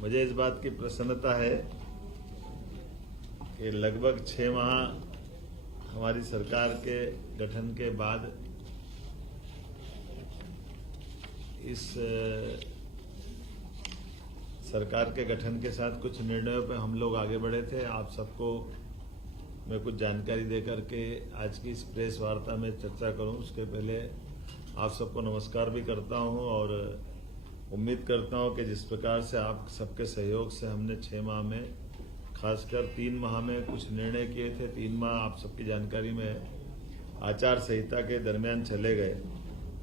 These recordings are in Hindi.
मुझे इस बात की प्रसन्नता है कि लगभग 6 माह हमारी सरकार के गठन के बाद इस सरकार के गठन के साथ कुछ निर्णयों पर हम लोग आगे बढ़े थे। आप सबको मैं कुछ जानकारी देकर के आज की इस प्रेस वार्ता में चर्चा करूं, उसके पहले आप सबको नमस्कार भी करता हूं और उम्मीद करता हूं कि जिस प्रकार से आप सबके सहयोग से हमने 6 माह में, खासकर 3 माह में कुछ निर्णय किए थे। 3 माह आप सबकी जानकारी में आचार संहिता के दरमियान चले गए,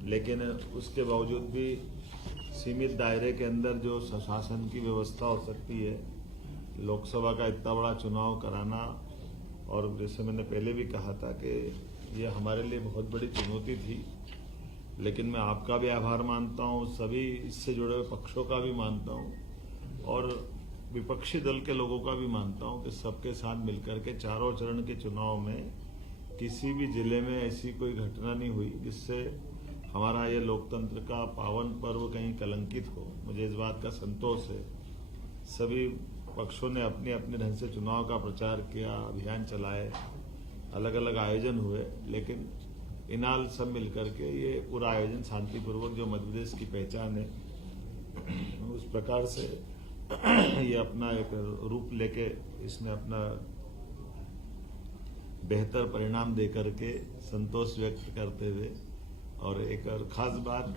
लेकिन उसके बावजूद भी सीमित दायरे के अंदर जो शासन की व्यवस्था हो सकती है, लोकसभा का इतना बड़ा चुनाव कराना, और जैसे मैंने पहले भी कहा था कि ये हमारे लिए बहुत बड़ी चुनौती थी। लेकिन मैं आपका भी आभार मानता हूँ, सभी इससे जुड़े हुए पक्षों का भी मानता हूँ और विपक्षी दल के लोगों का भी मानता हूँ कि सबके साथ मिलकर के चारों चरण के चुनाव में किसी भी जिले में ऐसी कोई घटना नहीं हुई जिससे हमारा ये लोकतंत्र का पावन पर्व कहीं कलंकित हो। मुझे इस बात का संतोष है। सभी पक्षों ने अपने अपने ढंग से चुनाव का प्रचार किया, अभियान चलाए, अलग अलग आयोजन हुए, लेकिन इनाल सब मिलकर के ये पूरा आयोजन शांतिपूर्वक, जो मध्य प्रदेश की पहचान है, उस प्रकार से ये अपना एक रूप लेके इसने अपना बेहतर परिणाम देकर के संतोष व्यक्त करते हुए, और एक और खास बात,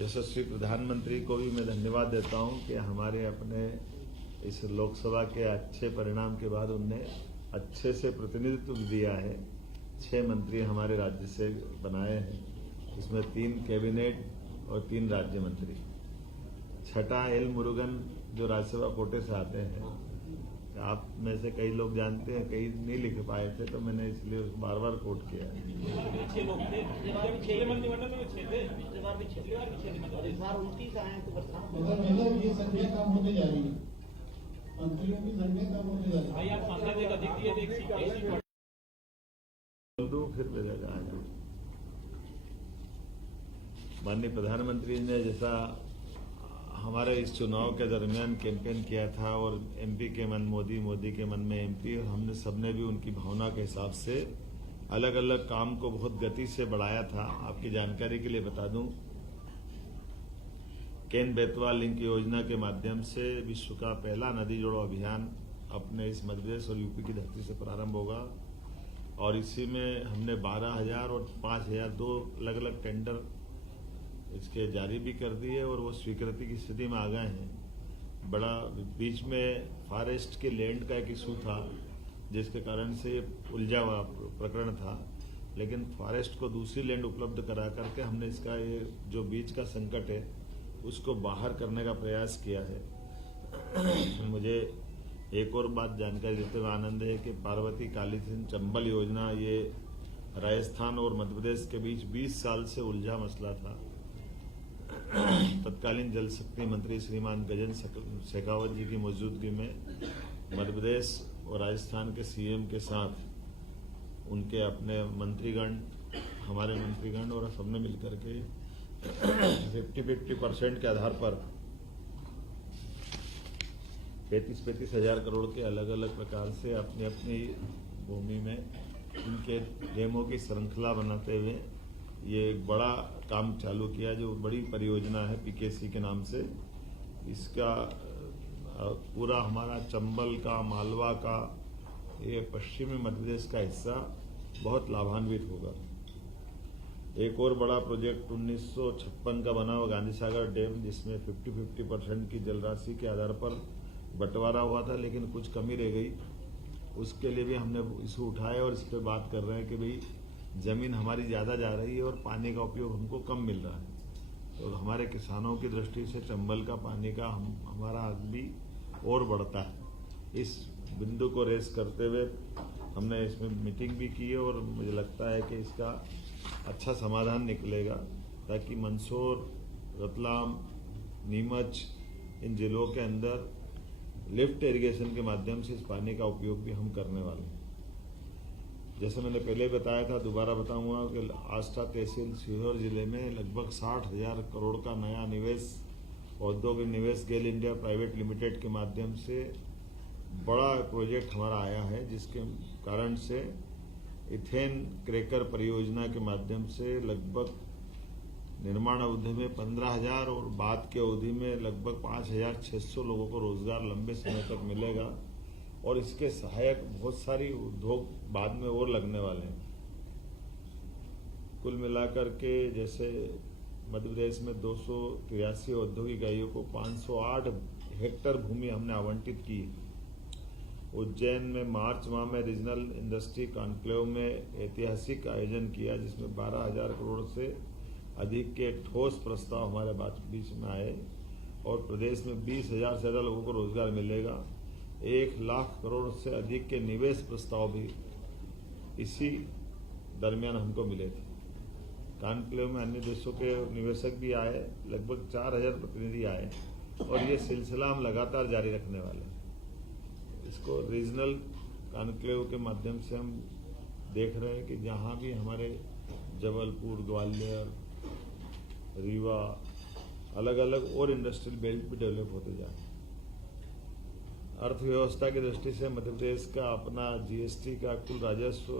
यशस्वी प्रधानमंत्री को भी मैं धन्यवाद देता हूं कि हमारे अपने इस लोकसभा के अच्छे परिणाम के बाद उनने अच्छे से प्रतिनिधित्व दिया है। 6 मंत्री हमारे राज्य से बनाए हैं, इसमें 3 कैबिनेट और 3 राज्य मंत्री। छठा एल मुरुगन जो राज्यसभा कोटे से आते हैं, आप में से कई लोग जानते हैं, कई नहीं लिख पाए थे, तो मैंने इसलिए बार बार कोट किया। 6 लोग थे, मंत्रिमंडल में 6 थे, पिछली बार भी 6 थे, इस बार 29 आए तो मतलब ये संख्या कम होते जा रही है, मंत्रियों की संख्या कम होते जा रही है। भाई आप सामने देखा देखिए फिर मिलेगा। माननीय प्रधानमंत्री ने जैसा हमारे इस चुनाव के दरमियान कैंपेन किया था, और एमपी के मन मोदी, मोदी के मन में एमपी, हमने सबने भी उनकी भावना के हिसाब से अलग अलग काम को बहुत गति से बढ़ाया था। आपकी जानकारी के लिए बता दूं, केन बेतवा लिंक योजना के माध्यम से विश्व का पहला नदी जोड़ो अभियान अपने इस मध्य प्रदेश और यूपी की धरती से प्रारंभ होगा, और इसी में हमने 12,000 और 5,000 2 अलग अलग टेंडर इसके जारी भी कर दिए, और वो स्वीकृति की स्थिति में आ गए हैं। बड़ा बीच में फॉरेस्ट के लैंड का एक इशू था, जिसके कारण से उलझा हुआ प्रकरण था, लेकिन फॉरेस्ट को दूसरी लैंड उपलब्ध करा करके हमने इसका ये जो बीच का संकट है उसको बाहर करने का प्रयास किया है। मुझे एक और बात जानकारी देते हुए आनंद है कि पार्वती काली सिंह चंबल योजना, ये राजस्थान और मध्य प्रदेश के बीच 20 साल से उलझा मसला था। तत्कालीन जल शक्ति मंत्री श्रीमान गजेंद्र शेखावत जी की मौजूदगी में मध्य प्रदेश और राजस्थान के सीएम के साथ उनके अपने मंत्रीगण, हमारे मंत्रीगण और सबने मिलकर के 50-50% के आधार पर 35-35 हजार करोड़ के अलग अलग प्रकार से अपनी अपनी भूमि में इनके डेमो की श्रृंखला बनाते हुए ये एक बड़ा काम चालू किया, जो बड़ी परियोजना है पीकेसी के नाम से। इसका पूरा हमारा चंबल का, मालवा का, ये पश्चिमी मध्य प्रदेश का हिस्सा बहुत लाभान्वित होगा। एक और बड़ा प्रोजेक्ट 1956 का बना हुआ गांधी सागर डैम, जिसमें 50-50% की जल राशि के आधार पर बंटवारा हुआ था, लेकिन कुछ कमी रह गई। उसके लिए भी हमने इशू उठाया और इस पर बात कर रहे हैं कि भाई जमीन हमारी ज्यादा जा रही है और पानी का उपयोग हमको कम मिल रहा है, तो हमारे किसानों की दृष्टि से चंबल का पानी का हमारा हक भी और बढ़ता है। इस बिंदु को रेस करते हुए हमने इसमें मीटिंग भी की है, और मुझे लगता है कि इसका अच्छा समाधान निकलेगा, ताकि मंदसौर, रतलाम, नीमच, इन जिलों के अंदर लिफ्ट इरिगेशन के माध्यम से इस पानी का उपयोग भी हम करने वाले हैं। जैसे मैंने पहले बताया था, दोबारा बताऊंगा कि आष्टा तहसील सीहोर जिले में लगभग 60,000 करोड़ का नया निवेश औद्योगिक निवेश गेल इंडिया प्राइवेट लिमिटेड के माध्यम से बड़ा प्रोजेक्ट हमारा आया है, जिसके कारण से इथेन क्रैकर परियोजना के माध्यम से लगभग निर्माण अवधि में 15,000 और बाद की अवधि में लगभग 5,600 लोगों को रोजगार लंबे समय तक मिलेगा और इसके सहायक बहुत सारी उद्योग बाद में और लगने वाले हैं। कुल मिलाकर के जैसे मध्य प्रदेश में 283 औद्योगिक इकाइयों को 508 हेक्टेयर भूमि हमने आवंटित की। उज्जैन में मार्च माह में रीजनल इंडस्ट्री कॉन्क्लेव में ऐतिहासिक आयोजन किया, जिसमें 12,000 करोड़ से अधिक के ठोस प्रस्ताव हमारे बीच में आए और प्रदेश में 20,000 से ज्यादा लोगों को रोजगार मिलेगा। 1 लाख करोड़ से अधिक के निवेश प्रस्ताव भी इसी दरमियान हमको मिले थे। कॉन्क्लेव में अन्य देशों के निवेशक भी आए, लगभग 4,000 प्रतिनिधि आए और ये सिलसिला हम लगातार जारी रखने वाले हैं। इसको रीजनल कॉन्क्लेव के माध्यम से हम देख रहे हैं कि जहां भी हमारे जबलपुर, ग्वालियर, रीवा, अलग अलग और इंडस्ट्रियल बेल्ट भी डेवलप होते जा रहे हैं। अर्थव्यवस्था की दृष्टि से मध्य प्रदेश का अपना जीएसटी का कुल राजस्व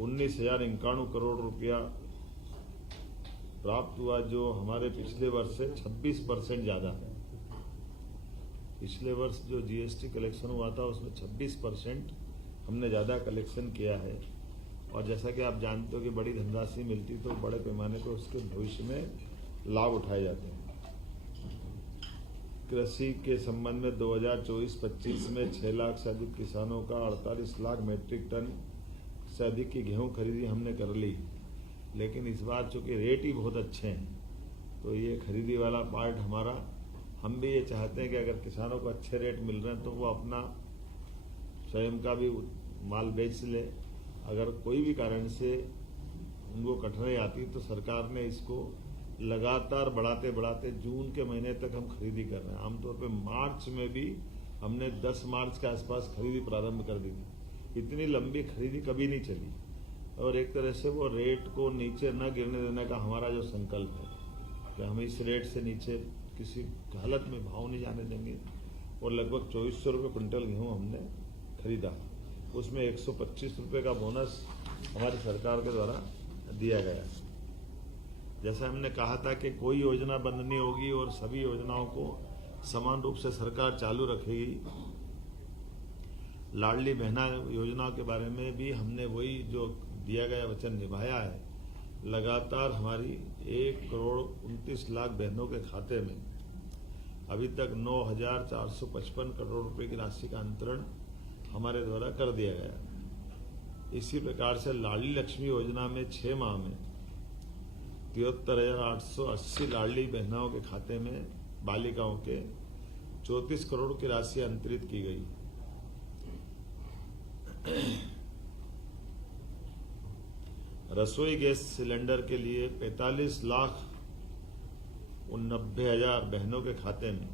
19,091 करोड़ रुपया प्राप्त हुआ, जो हमारे पिछले वर्ष से 26% ज्यादा है। पिछले वर्ष जो जीएसटी कलेक्शन हुआ था उसमें 26% हमने ज्यादा कलेक्शन किया है और जैसा कि आप जानते हो कि बड़ी धनराशि मिलती तो बड़े पैमाने पर उसके भविष्य में लाभ उठाए जाते हैं। कृषि के संबंध में 2024-25 में 6 लाख से अधिक किसानों का 48 लाख मीट्रिक टन से अधिक की गेहूं खरीदी हमने कर ली, लेकिन इस बार चूंकि रेट ही बहुत अच्छे हैं तो ये खरीदी वाला पार्ट हमारा, हम भी ये चाहते हैं कि अगर किसानों को अच्छे रेट मिल रहे हैं तो वो अपना स्वयं का भी माल बेच ले। अगर कोई भी कारण से उनको कठिनाई आती तो सरकार ने इसको लगातार बढ़ाते बढ़ाते जून के महीने तक हम खरीदी कर रहे हैं। आमतौर पे मार्च में भी हमने 10 मार्च के आसपास खरीदी प्रारंभ कर दी थी। इतनी लंबी खरीदी कभी नहीं चली और एक तरह से वो रेट को नीचे न गिरने देने का हमारा जो संकल्प है कि हम इस रेट से नीचे किसी हालत में भाव नहीं जाने देंगे। और लगभग 2400 रुपये क्विंटल गेहूँ हमने खरीदा, उसमें 125 रुपये का बोनस हमारी सरकार के द्वारा दिया गया। जैसे हमने कहा था कि कोई योजना बंद नहीं होगी और सभी योजनाओं को समान रूप से सरकार चालू रखेगी। लाडली बहना योजना के बारे में भी हमने वही जो दिया गया वचन निभाया है। लगातार हमारी 1,29,00,000 बहनों के खाते में अभी तक 9,455 करोड़ रुपए की राशि का अंतरण हमारे द्वारा कर दिया गया। इसी प्रकार से लाडली लक्ष्मी योजना में 6 माह में 73,880 लाडली बहनों के खाते में बालिकाओं के 34 करोड़ की राशि अंतरित की गई। रसोई गैस सिलेंडर के लिए 45,90,000 बहनों के खाते में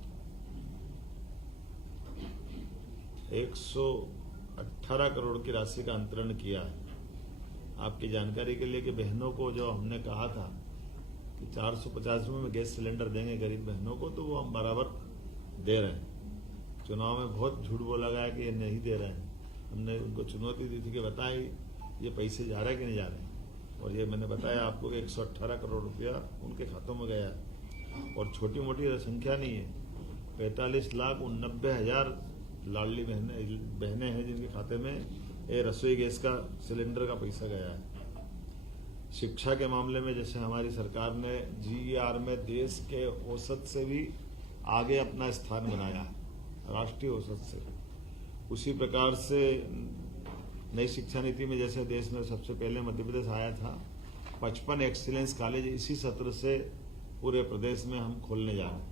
118 करोड़ की राशि का अंतरण किया है। आपकी जानकारी के लिए कि बहनों को जो हमने कहा था कि 450 रुपये में गैस सिलेंडर देंगे गरीब बहनों को, तो वो हम बराबर दे रहे हैं। चुनाव में बहुत झूठ बोला गया कि ये नहीं दे रहे हैं। हमने उनको चुनौती दी थी कि बताएं ये पैसे जा रहे हैं कि नहीं जा रहे हैं, और ये मैंने बताया आपको कि 118 करोड़ रुपया उनके खातों में गया है। और छोटी मोटी संख्या नहीं है, 45,90,000 लाडली बहनें हैं जिनके खाते में ये रसोई गैस का सिलेंडर का पैसा गया है। शिक्षा के मामले में जैसे हमारी सरकार ने जीईआर में देश के औसत से भी आगे अपना स्थान बनाया है, राष्ट्रीय औसत से। उसी प्रकार से नई शिक्षा नीति में जैसे देश में सबसे पहले मध्य प्रदेश आया था, 55 एक्सीलेंस कॉलेज इसी सत्र से पूरे प्रदेश में हम खोलने जा रहे हैं,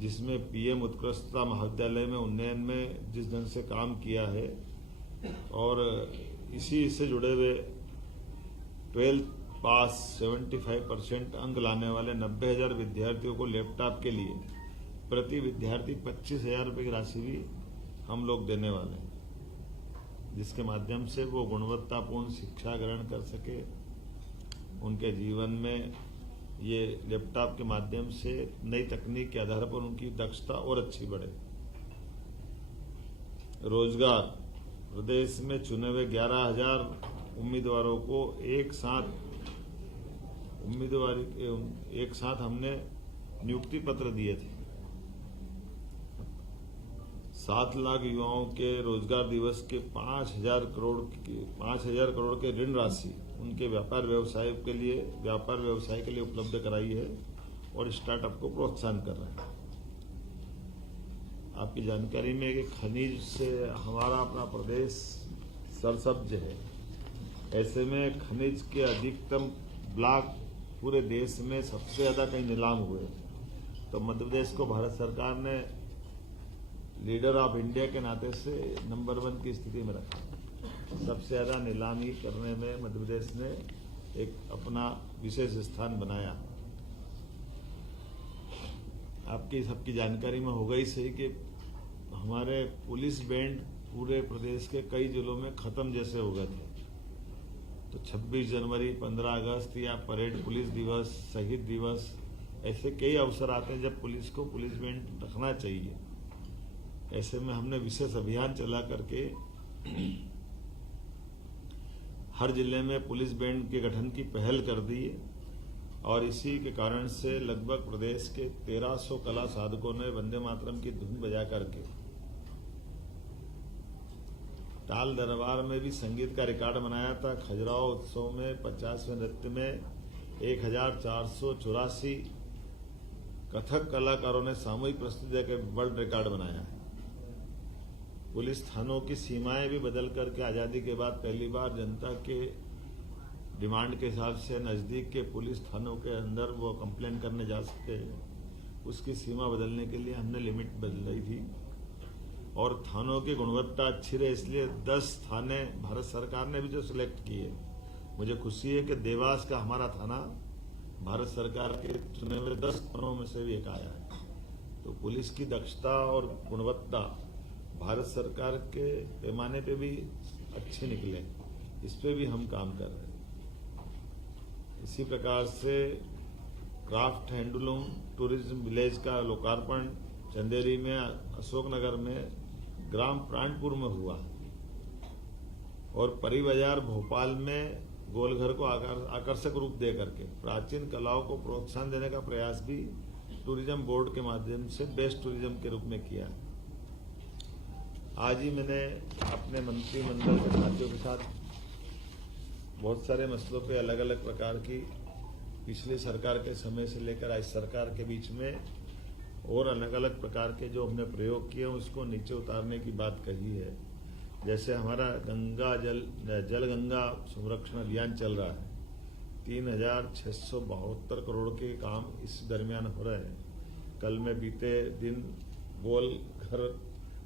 जिसमें पीएम उत्कृष्टता महाविद्यालय में उन्नयन में जिस ढंग से काम किया है और इसी से जुड़े हुए 12th पास 75% अंक लाने वाले 90,000 विद्यार्थियों को लैपटॉप के लिए प्रति विद्यार्थी 25,000 रुपये की राशि भी हम लोग देने वाले हैं, जिसके माध्यम से वो गुणवत्तापूर्ण शिक्षा ग्रहण कर सके, उनके जीवन में ये लैपटॉप के माध्यम से नई तकनीक के आधार पर उनकी दक्षता और अच्छी बढ़े। रोजगार, प्रदेश में चुने हुए 11,000 उम्मीदवारों को एक साथ हमने नियुक्ति पत्र दिए थे। 7 लाख युवाओं के रोजगार दिवस के 5,000 करोड़ के ऋण राशि उनके व्यापार व्यवसाय के लिए उपलब्ध कराई है और स्टार्टअप को प्रोत्साहन कर रहे हैं। आपकी जानकारी में कि खनिज से हमारा अपना प्रदेश सरसब्ज है। ऐसे में खनिज के अधिकतम ब्लॉक पूरे देश में सबसे ज्यादा कहीं नीलाम हुए, तो मध्य प्रदेश को भारत सरकार ने लीडर ऑफ इंडिया के नाते से नंबर 1 की स्थिति में रखा। सबसे ज्यादा नीलामी करने में मध्य प्रदेश ने एक अपना विशेष स्थान बनाया। आपकी सबकी जानकारी में होगा ही सही कि हमारे पुलिस बैंड पूरे प्रदेश के कई जिलों में खत्म जैसे हो गए थे। तो 26 जनवरी, 15 अगस्त या परेड पुलिस दिवस, शहीद दिवस, ऐसे कई अवसर आते हैं जब पुलिस को पुलिस बैंड रखना चाहिए। ऐसे में हमने विशेष अभियान चला करके हर जिले में पुलिस बैंड के गठन की पहल कर दी है और इसी के कारण से लगभग प्रदेश के 1300 कला साधकों ने वंदे मातरम की धुन बजा करके ताल दरबार में भी संगीत का रिकॉर्ड बनाया था। खजुराहो उत्सव में 50वें नृत्य में 1484 कथक कलाकारों ने सामूहिक प्रस्तुति देकर वर्ल्ड रिकॉर्ड बनाया है। पुलिस थानों की सीमाएं भी बदल करके आजादी के बाद पहली बार जनता के डिमांड के हिसाब से नजदीक के पुलिस थानों के अंदर वो कंप्लेन करने जा सकते हैं। उसकी सीमा बदलने के लिए हमने लिमिट बदलाई थी और थानों की गुणवत्ता अच्छी रहे, इसलिए 10 थाने भारत सरकार ने भी जो सिलेक्ट किए। मुझे खुशी है कि देवास का हमारा थाना भारत सरकार के चुने हुए 10 थानों में से भी एक आया है। तो पुलिस की दक्षता और गुणवत्ता भारत सरकार के पैमाने पे भी अच्छे निकले, इस पे भी हम काम कर रहे हैं। इसी प्रकार से क्राफ्ट हैंडलूम टूरिज्म विलेज का लोकार्पण चंदेरी में, अशोकनगर में, ग्राम प्राणपुर में हुआ और परी बाजार भोपाल में गोलघर को आकर्षक रूप दे करके प्राचीन कलाओं को प्रोत्साहन देने का प्रयास भी टूरिज्म बोर्ड के माध्यम से बेस्ट टूरिज्म के रूप में किया। आज ही मैंने अपने मंत्रिमंडल के साथियों के साथ बहुत सारे मसलों पे अलग अलग प्रकार की पिछली सरकार के समय से लेकर आज सरकार के बीच में और अलग अलग प्रकार के जो हमने प्रयोग किए उसको नीचे उतारने की बात कही है। जैसे हमारा जल गंगा संरक्षण अभियान चल रहा है, 3,672 करोड़ के काम इस दरमियान हो रहे हैं। कल मैं बीते दिन गोलघर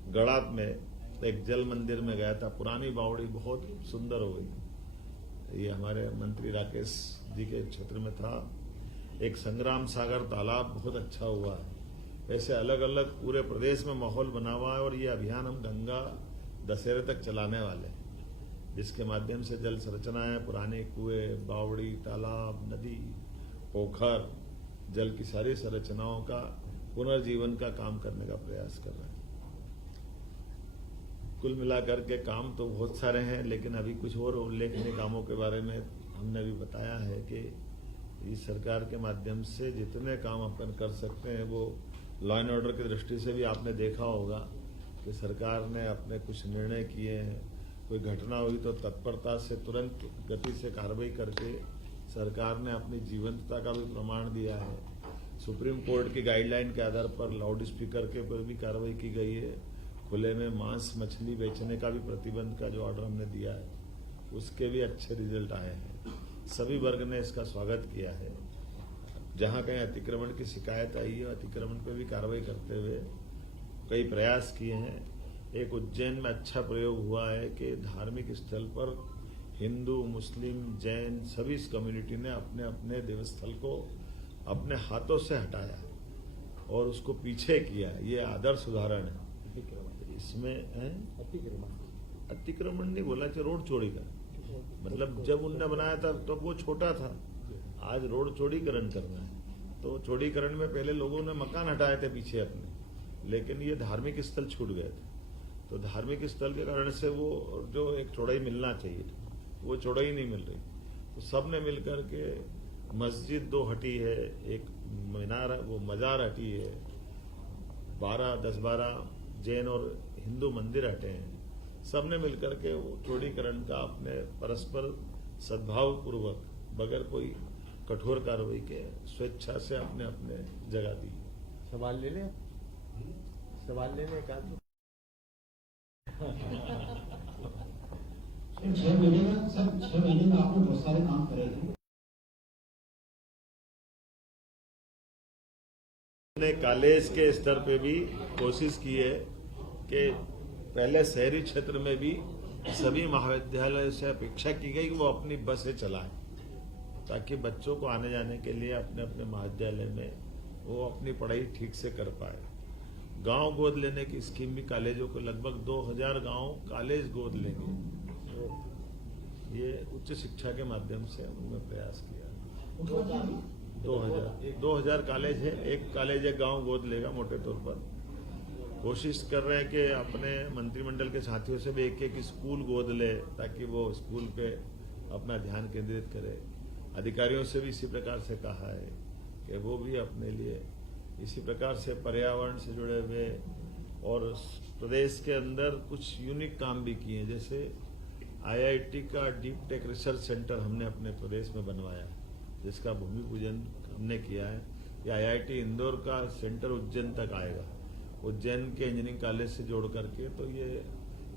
गड़ात में एक जल मंदिर में गया था। पुरानी बावड़ी बहुत सुंदर हो गई। ये हमारे मंत्री राकेश जी के क्षेत्र में था। एक संग्राम सागर तालाब बहुत अच्छा हुआ है। ऐसे अलग अलग पूरे प्रदेश में माहौल बना हुआ है और ये अभियान हम गंगा दशहरे तक चलाने वाले हैं, जिसके माध्यम से जल संरचनाएं, पुराने कुएं, बावड़ी, तालाब, नदी, पोखर, जल की सारी संरचनाओं का पुनर्जीवन का काम करने का प्रयास कर रहे हैं। कुल मिलाकर के काम तो बहुत सारे हैं, लेकिन अभी कुछ और उल्लेखनीय कामों के बारे में हमने भी बताया है कि इस सरकार के माध्यम से जितने काम अपन कर सकते हैं वो लॉ एंड ऑर्डर की दृष्टि से भी आपने देखा होगा कि सरकार ने अपने कुछ निर्णय किए हैं। कोई घटना हुई तो तत्परता से तुरंत गति से कार्रवाई करके सरकार ने अपनी जीवंतता का भी प्रमाण दिया है। सुप्रीम कोर्ट की गाइडलाइन के आधार पर लाउड स्पीकर के ऊपर भी कार्रवाई की गई है। खुले में मांस मछली बेचने का भी प्रतिबंध का जो ऑर्डर हमने दिया है उसके भी अच्छे रिजल्ट आए हैं। सभी वर्ग ने इसका स्वागत किया है। जहां कहीं अतिक्रमण की शिकायत आई है, अतिक्रमण पर भी कार्रवाई करते हुए कई प्रयास किए हैं। एक उज्जैन में अच्छा प्रयोग हुआ है कि धार्मिक स्थल पर हिंदू, मुस्लिम, जैन सभी इस कम्युनिटी ने अपने अपने देवस्थल को अपने हाथों से हटाया और उसको पीछे किया। ये आदर्श उदाहरण है। इसमें अतिक्रमण नहीं बोला, रोड चौड़ी का मतलब जब उनने बनाया था तो वो छोटा था, आज रोड चौड़ीकरण करना है, तो चौड़ीकरण में पहले लोगों ने मकान हटाए थे पीछे अपने, लेकिन ये धार्मिक स्थल छूट गए थे। तो धार्मिक स्थल के कारण से वो जो एक चौड़ाई मिलना चाहिए वो चौड़ाई नहीं मिल रही। तो सब ने मिलकर के मस्जिद 2 हटी है, एक मीनार वो मजार हटी है, 10-12 जैन और हिंदू मंदिर हटे हैं। सब ने मिलकर के वो चौड़ीकरण का अपने परस्पर सद्भाव पूर्वक बगैर कोई कठोर कार्रवाई के स्वेच्छा से अपने अपने जगह दी। सवाल ले लें, सवाल ले लें। 6 महीने में सर, 6 महीने में आपने बहुत सारे काम करे हैं। ने कॉलेज के स्तर पे भी कोशिश की है कि पहले शहरी क्षेत्र में भी सभी महाविद्यालयों से अपेक्षा की गई कि वो अपनी बसें चलाएं, ताकि बच्चों को आने जाने के लिए अपने अपने महाविद्यालय में वो अपनी पढ़ाई ठीक से कर पाए। गांव गोद लेने की स्कीम भी कॉलेजों को लगभग 2000 गांव कॉलेज गोद लेंगे। ये उच्च शिक्षा के माध्यम से उन्होंने प्रयास किया। 2000 कॉलेज है, एक कॉलेज एक गांव गोद लेगा मोटे तौर पर। कोशिश कर रहे हैं कि अपने मंत्रिमंडल के साथियों से भी एक स्कूल गोद ले, ताकि वो स्कूल पे अपना ध्यान केंद्रित करे। अधिकारियों से भी इसी प्रकार से कहा है कि वो भी अपने लिए इसी प्रकार से पर्यावरण से जुड़े हुए और प्रदेश के अंदर कुछ यूनिक काम भी किए, जैसे IIT का डीप टेक रिसर्च सेंटर हमने अपने प्रदेश में बनवाया, जिसका भूमि पूजन हमने किया है। ये IIT इंदौर का सेंटर उज्जैन तक आएगा, उज्जैन के इंजीनियरिंग कॉलेज से जोड़ करके। तो ये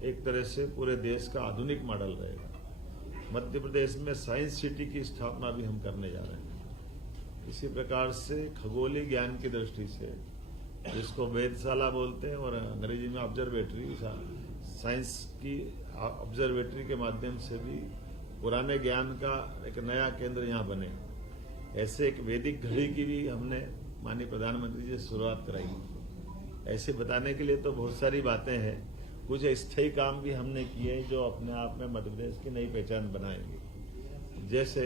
एक तरह से पूरे देश का आधुनिक मॉडल रहेगा। मध्य प्रदेश में साइंस सिटी की स्थापना भी हम करने जा रहे हैं। इसी प्रकार से खगोलीय ज्ञान की दृष्टि से, जिसको वेधशाला बोलते हैं और अंग्रेजी में ऑब्जर्वेटरी, साइंस की ऑब्जर्वेटरी के माध्यम से भी पुराने ज्ञान का एक नया केंद्र यहाँ बने। ऐसे एक वैदिक घड़ी की भी हमने माननीय प्रधानमंत्री जी से शुरुआत कराई। ऐसे बताने के लिए तो बहुत सारी बातें हैं। कुछ स्थायी काम भी हमने किए जो अपने आप में मध्य प्रदेश की नई पहचान बनाएंगे। जैसे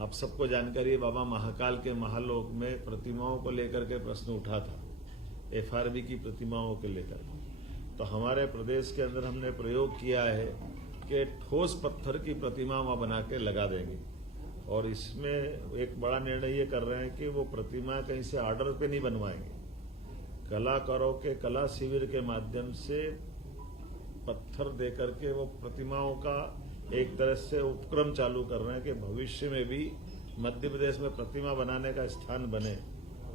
आप सबको जानकारी है, बाबा महाकाल के महालोक में प्रतिमाओं को लेकर के प्रश्न उठा था, FRB की प्रतिमाओं को लेकर। तो हमारे प्रदेश के अंदर हमने प्रयोग किया है कि ठोस पत्थर की प्रतिमा वहां बना के लगा देंगे। और इसमें एक बड़ा निर्णय ये कर रहे हैं कि वो प्रतिमा कहीं से ऑर्डर पे नहीं बनवाएंगे, कलाकारों के कला शिविर के माध्यम से पत्थर दे करके वो प्रतिमाओं का एक तरह से उपक्रम चालू कर रहे हैं कि भविष्य में भी मध्य प्रदेश में प्रतिमा बनाने का स्थान बने,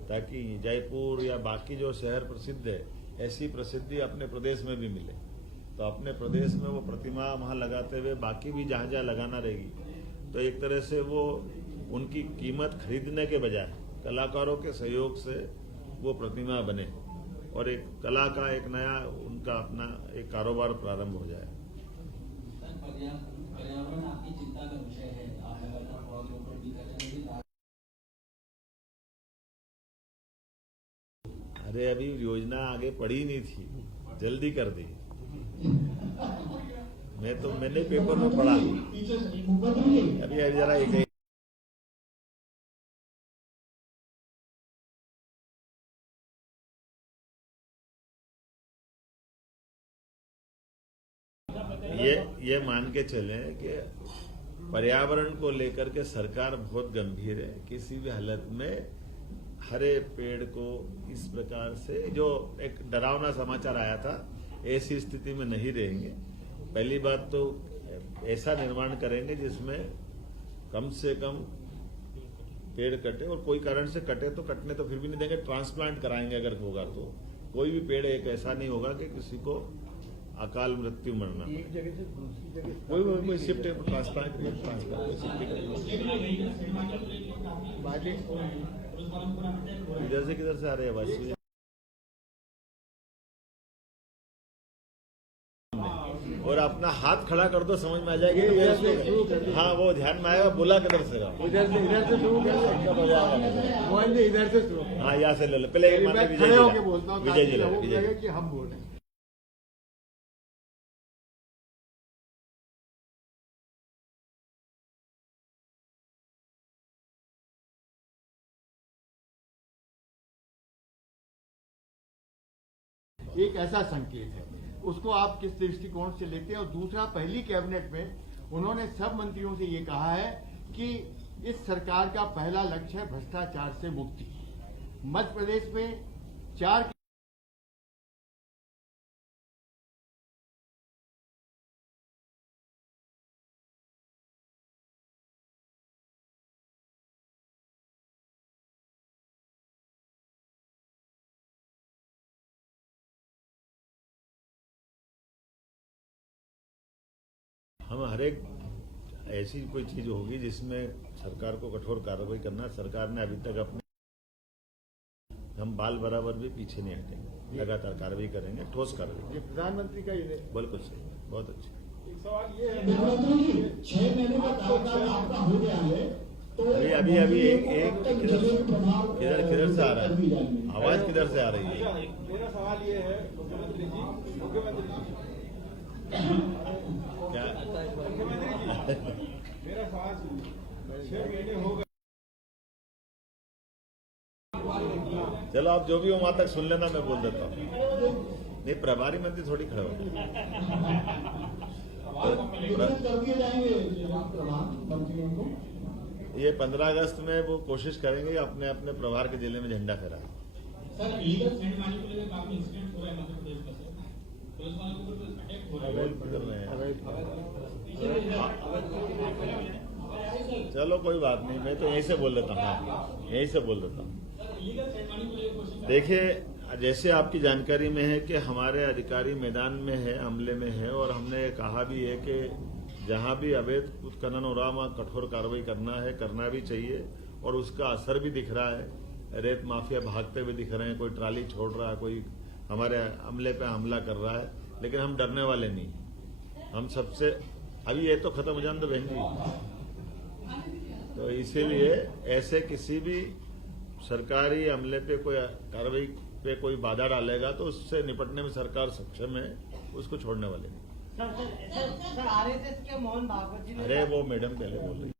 ताकि जयपुर या बाकी जो शहर प्रसिद्ध है ऐसी प्रसिद्धि अपने प्रदेश में भी मिले। तो अपने प्रदेश में वो प्रतिमा वहां लगाते हुए बाकी भी जहां जहां लगाना रहेगी, तो एक तरह से वो उनकी कीमत खरीदने के बजाय कलाकारों के सहयोग से वो प्रतिमा बने और एक कला का एक नया उनका अपना एक कारोबार प्रारंभ हो जाए। पर्यावरण आपकी चिंता का विषय है, आप लगातार पौधरोपण भी कर रहे हैं। अरे अभी योजना आगे पड़ी नहीं थी, जल्दी कर दी। मैंने पेपर में पढ़ा अभी जरा एक ये मान के चले कि पर्यावरण को लेकर के सरकार बहुत गंभीर है। किसी भी हालत में हरे पेड़ को इस प्रकार से, जो एक डरावना समाचार आया था, ऐसी स्थिति में नहीं रहेंगे। पहली बात तो ऐसा निर्माण करेंगे जिसमें कम से कम पेड़ कटे, और कोई कारण से कटे तो कटने तो फिर भी नहीं देंगे, ट्रांसप्लांट कराएंगे अगर होगा तो। कोई भी पेड़ एक ऐसा नहीं होगा कि किसी को अकाल मृत्यु मरना, एक जगह से दूसरी जगह कोई शिफ्ट ट्रांसप्लांट इधर से किधर से आ रहे हैं बस। और अपना हाथ खड़ा कर दो, समझ में आ जाएगी। हाँ, वो ध्यान में आएगा, बोला किधर से इधर से शुरू कर, मोहन जी इधर से शुरू। हाँ, यहाँ से ले लो पहले। खड़े होके बोलता हूँ विजय जी कि हम बोल रहे हैं। एक ऐसा संकेत है, उसको आप किस दृष्टिकोण से लेते हैं? और दूसरा, पहली कैबिनेट में उन्होंने सब मंत्रियों से ये कहा है कि इस सरकार का पहला लक्ष्य है भ्रष्टाचार से मुक्ति। मध्य प्रदेश में 4 हम हर एक ऐसी कोई चीज होगी जिसमें सरकार को कठोर कार्रवाई करना, सरकार ने अभी तक अपने, हम बाल बराबर भी पीछे नहीं हटेंगे, लगातार कार्रवाई करेंगे, ठोस कार्रवाई। ये प्रधानमंत्री का ये बिल्कुल सही, बहुत अच्छा। एक सवाल ये है मुख्यमंत्री जी 6 महीने का कार्यकाल आपका हो गया है, तो अभी एक किधर से आ रहा है, आवाज किधर से आ रही अच्छा, है? मेरा सवाल ये है मुख्यमंत्री जी क्या? मेरा सवाल सुनिए। 6 महीने हो गए, चलो आप जो भी हो वहां तक सुन लेना, मैं बोल देता हूँ। नहीं, प्रभारी मंत्री थोड़ी खड़े हो। निलंबित कर दिए जाएंगे प्रधान मंत्रियों को। ये 15 अगस्त में वो कोशिश करेंगे अपने अपने प्रभार के जिले में झंडा फहरा। सर इलीगल फंड मानी को लेकर काफी इंसिडेंट हो रहा है मध्य प्रदेश में, सर पुलिस वालों के ऊपर अटैक हो रहा है। चलो कोई बात नहीं, मैं तो यहीं से बोल देता हूँ, यहीं से बोल देता हूँ। इलीगल फंड मानी को लेकर कोशिश देखिए, जैसे आपकी जानकारी में है कि हमारे अधिकारी मैदान में है, हमले में है, और हमने कहा भी है कि जहां भी अवैध उत्खनन हो रहा वहां कठोर कार्रवाई करना है, करना भी चाहिए, और उसका असर भी दिख रहा है। रेत माफिया भागते हुए दिख रहे हैं, कोई ट्राली छोड़ रहा है, कोई हमारे अमले पे हमला कर रहा है, लेकिन हम डरने वाले नहीं। हम सबसे अभी ये तो खत्म हो जाने दो बहन जी। तो इसीलिए ऐसे किसी भी सरकारी अमले पे कोई कार्रवाई पे कोई बाधा डालेगा तो उससे निपटने में सरकार सक्षम है, उसको छोड़ने वाले नहीं। सर आरएसएस के मोहन भागवत जी ने अरे वो मैडम पहले बोल रही।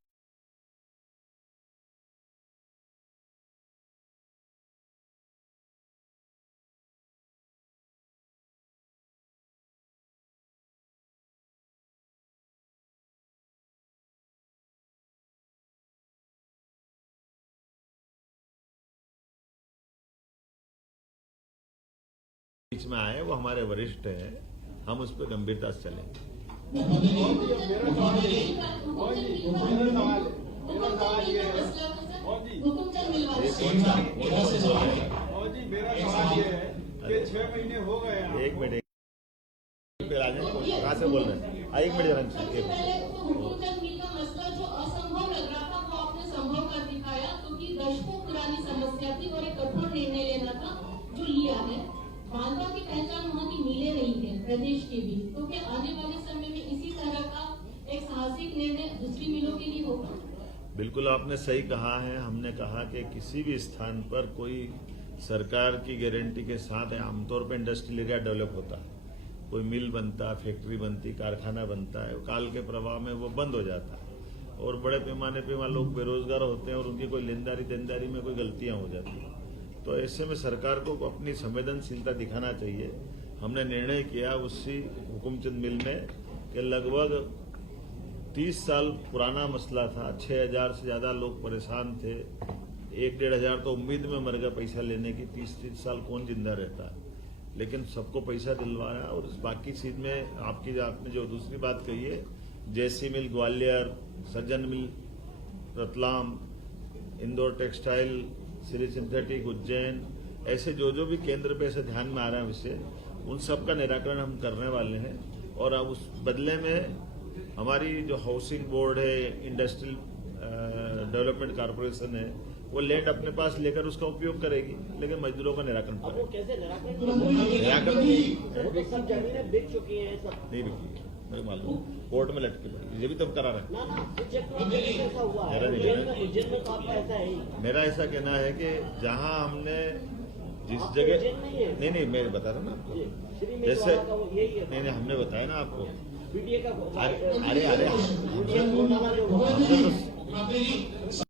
बीच में आए वो हमारे वरिष्ठ हैं, हम उस पर गंभीरता से चलेंगे। मेरा सवाल ये है और जी मेरा सवाल ये है कि 6 महीने हो गए हैं। एक मिनट कहाँ से बोल रहे हैं? एक मिनट जरा हुकुमचंद मिल का मसला जो असंभव लग रहा था वो आपने संभव कर दिखाया, क्योंकि दशकों पुरानी समस्या थी और एक कठोर निर्णय लेना था जो लिया है। मालवा की पहचान वहाँ की मिले रही है, प्रदेश की भी, तो क्या आने वाले समय में इसी तरह का एक साहसिक निर्णय दूसरी मिलों के लिए होगा? बिल्कुल आपने सही कहा है। हमने कहा कि किसी भी स्थान पर कोई सरकार की गारंटी के साथ आमतौर पर इंडस्ट्रियल एरिया डेवलप होता है, कोई मिल बनता, फैक्ट्री बनती, कारखाना बनता है, काल के प्रभाव में वो बंद हो जाता है और बड़े पैमाने पे वहाँ लोग बेरोजगार होते हैं और उनकी कोई लेनदारी देनदारी में कोई गलतियां हो जाती हैं। तो ऐसे में सरकार को अपनी संवेदनशीलता दिखाना चाहिए। हमने निर्णय किया उसी हुकुमचंद मिल में कि लगभग 30 साल पुराना मसला था, 6000 से ज्यादा लोग परेशान थे, 1-1.5 तो उम्मीद में मर गए पैसा लेने की। 30 साल कौन जिंदा रहता है, लेकिन सबको पैसा दिलवाया। और इस बाकी चीज में आपने जो दूसरी बात कही है, जेसी मिल ग्वालियर, सर्जन मिल रतलाम, इंदौर टेक्सटाइल, श्री सिंथेटिक उज्जैन, ऐसे जो भी केंद्र पे ऐसे ध्यान में आ रहा है विषय, उन सब का निराकरण हम करने वाले हैं। और अब उस बदले में हमारी जो हाउसिंग बोर्ड है, इंडस्ट्रियल डेवलपमेंट कॉर्पोरेशन है, वो लैंड अपने पास लेकर उसका उपयोग करेगी, लेकिन मजदूरों का निराकरण अब वो करेगी। कैसे निराकरण सब जमीनें बिक चुकी हैं, सब नहीं बिकी, नहीं मालूम, कोर्ट में लटके पड़ी, ये भी तो करा रहा है। ना चेक ऐसा हुआ है। मेरा नहीं उज्जैन में तो आपका ऐसा है ही। मेरा ऐसा कहना है कि जहां हमने जिस आपको जगह उज्जैन नहीं है? नहीं मैं बता रहा ना आपको, जी, श्री मिल जैसे वाला का वो यही है। नहीं हमने बताया ना आपको। बीडीए का अरे बीडीए घोटाला जो हुआ। हमने तो मंत्री जी